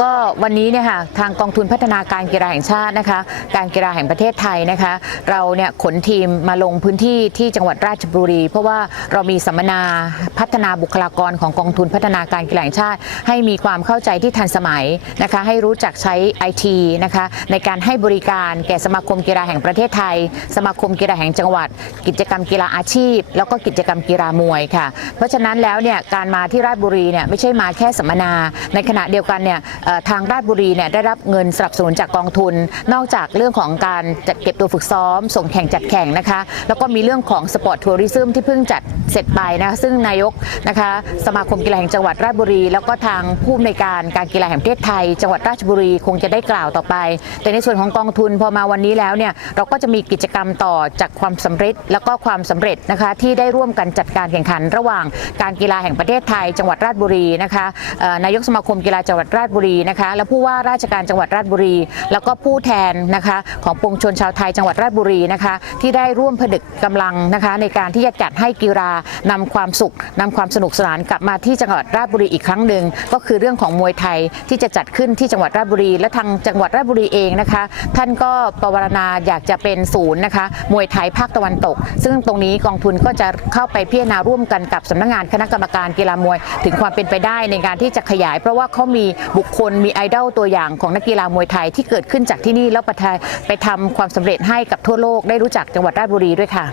ก็วันนี้เนี่ยค่ะทางกองทุนพัฒนาการกีฬาแห่งชาตินะคะ การกีฬาแห่งประเทศไทยนะคะ เราเนี่ยขนทีมมาลงพื้นที่ที่จังหวัดราชบุรี เพราะว่าเรามีสัมมนาพัฒนาบุคลากรของกองทุนพัฒนาการกีฬาแห่งชาติ ให้มีความเข้าใจที่ทันสมัยนะคะ ให้รู้จักใช้ไอทีนะคะในการให้บริการแก่สมาคมกีฬาแห่งประเทศไทย สมาคมกีฬาแห่งจังหวัด กิจกรรมกีฬาอาชีพ แล้วก็กิจกรรมกีฬามวยค่ะ เพราะฉะนั้นแล้วเนี่ยการมาที่ราชบุรีเนี่ยไม่ใช่มาแค่สัมมนา ในขณะเดียวกันเนี่ยทางราชบุรีเนี่ยได้รับเงินสนับสนุนจากกองทุน นอกจากเรื่องของการจัดเก็บตัวฝึกซ้อม ส่งแข่งจัดแข่งนะคะ แล้วก็มีเรื่องของสปอร์ตทัวริซึมที่เพิ่งจัดเสร็จไปนะะซึ่งนายกนะคะสมาคมกีฬาแห่งจังหวัดราชบุรี แล้วก็ทางผู้อำนวยการการกีฬาแห่งประเทศไทย จังหวัดราชบุรีคงจะได้กล่าวต่อไป แต่ในส่วนของกองทุนพอมาวันนี้แล้วเนี่ยเราก็จะมีกิจกรรมต่อจากความสำเร็จแล้วก็ความสำเร็จนะคะที่ได้ร่วมกันจัดการแข่งขัน ระหว่างการกีฬาแห่งประเทศไทย จังหวัดราชบุรีนะคะนายกสมาคมกีฬาจังหวัดราชบุรีนะคะ และผู้ว่าราชการจังหวัดราชบุรี แล้วก็ผู้แทนนะคะของปวงชนชาวไทยจังหวัดราชบุรีนะคะ ที่ได้ร่วมผนึกกำลังนะคะ ในการที่จะจัดให้กีฬานำความสุขนำความสนุกสนานกลับมาที่จังหวัดราชบุรีอีกครั้งหนึ่งก็คือเรื่องของมวยไทยที่จะจัดขึ้นที่จังหวัดราชบุรี และทางจังหวัดราชบุรีเองนะคะ ท่านก็ประวรณาอยากจะเป็นศูนย์นะคะ มวยไทยภาคตะวันตก ซึ่งตรงนี้กองทุนก็จะเข้าไปพิจารณาร่วมกันกับสำนักงานคณะกรรมการกีฬามวย ถึงความเป็นไปได้ในการที่จะขยาย เพราะว่าเขามีบุคคลมีไอดอลตัวอย่างของนักกีฬามวยไทยที่เกิดขึ้นจากที่นี่แล้วไปทำความสำเร็จให้กับทั่วโลกได้รู้จักจังหวัดราชบุรีด้วยค่ะ